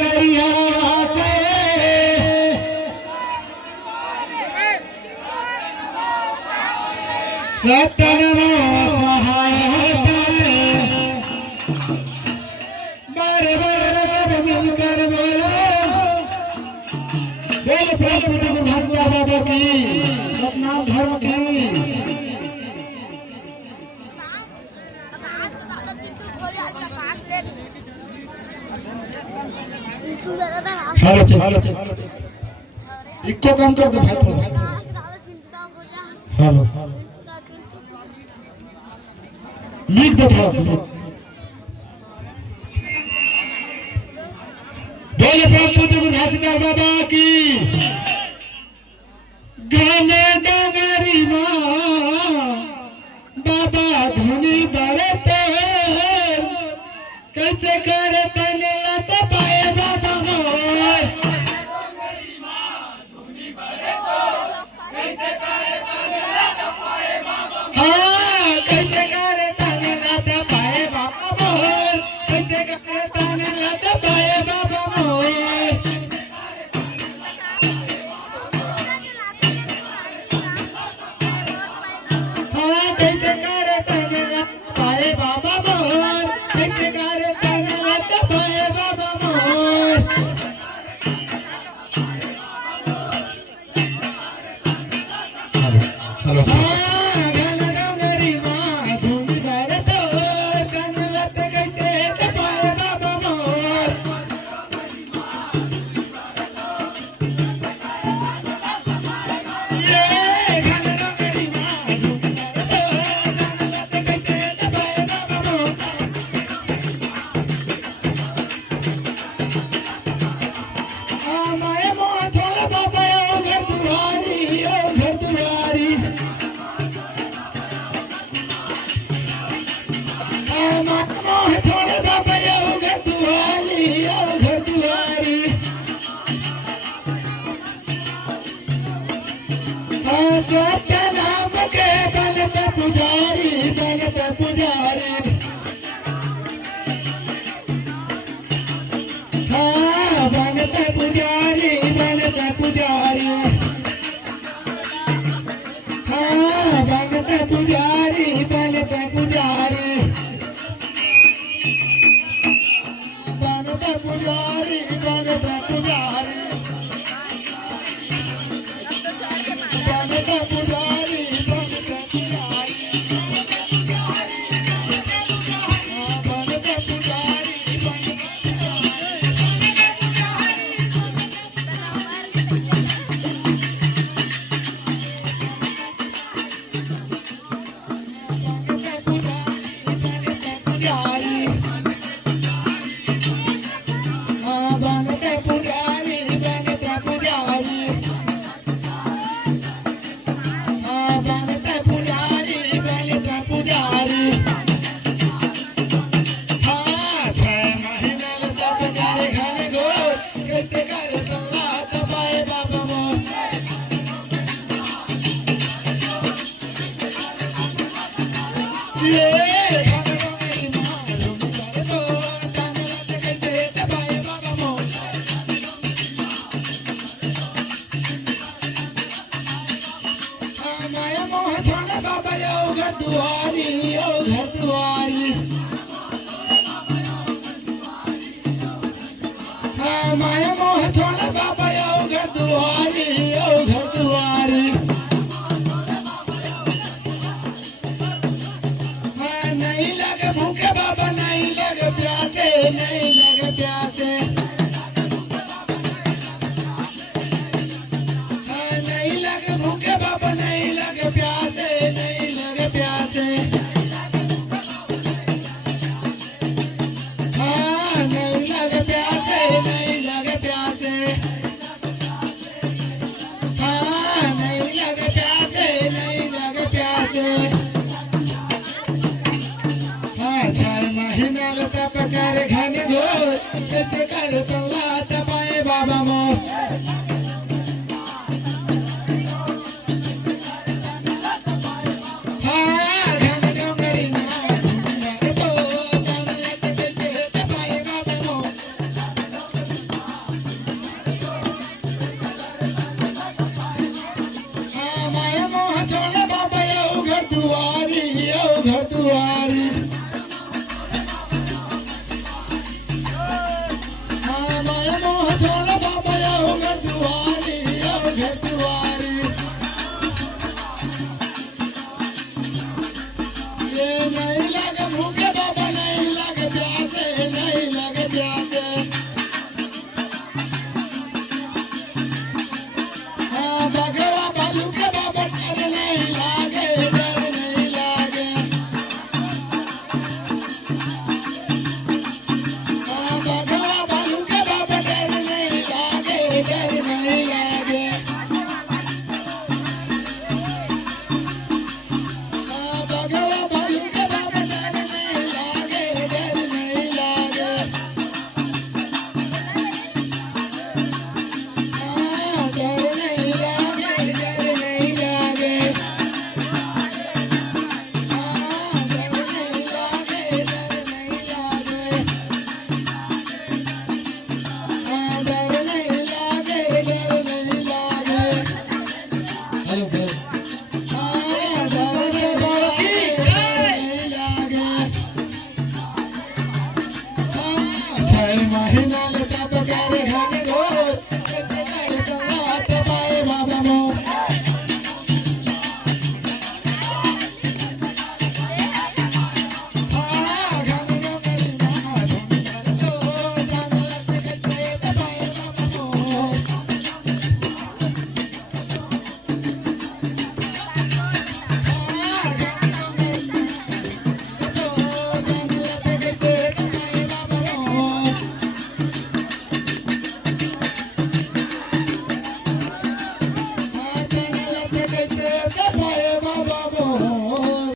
करिया के सतनमो सहायता बार बार सब मिलकर बोलो बोल प्रभु गुरु घंटा बाबा की सतनाम धर्म की। हेलो इको काम कर दो भाई थोड़ा हेलो लिख दो थोड़ा सा बोले प्रभु गुरु घासीदास बाबा की गाने डोंगरी माँ बाबा धुनी बरते कैसे करे तने लत पाए बाबा मोर हाँ कैसे करे तने लत पाए बाबा मोर कैसे करे तने लत पाए बाबा मोर हाँ कैसे करे तने लत पाए बाबा मोर कैसे करे तने लत पाए बाबा मोर हेलो नाम के बनते पुजारी हाँ बनते पुजारी हाँ बनते पुजारी बनते पुजारी माया मोह छोड़ बाबा ओ घर दुआरी हाँ नहीं लगे भूखे बाबा नहीं लगे प्यासे हाँ नहीं लगे भूखे बाबा नहीं लगे प्यासे हाँ नहीं लगे प्यासे हाँ 4 महीना लता पकार घन घोर कर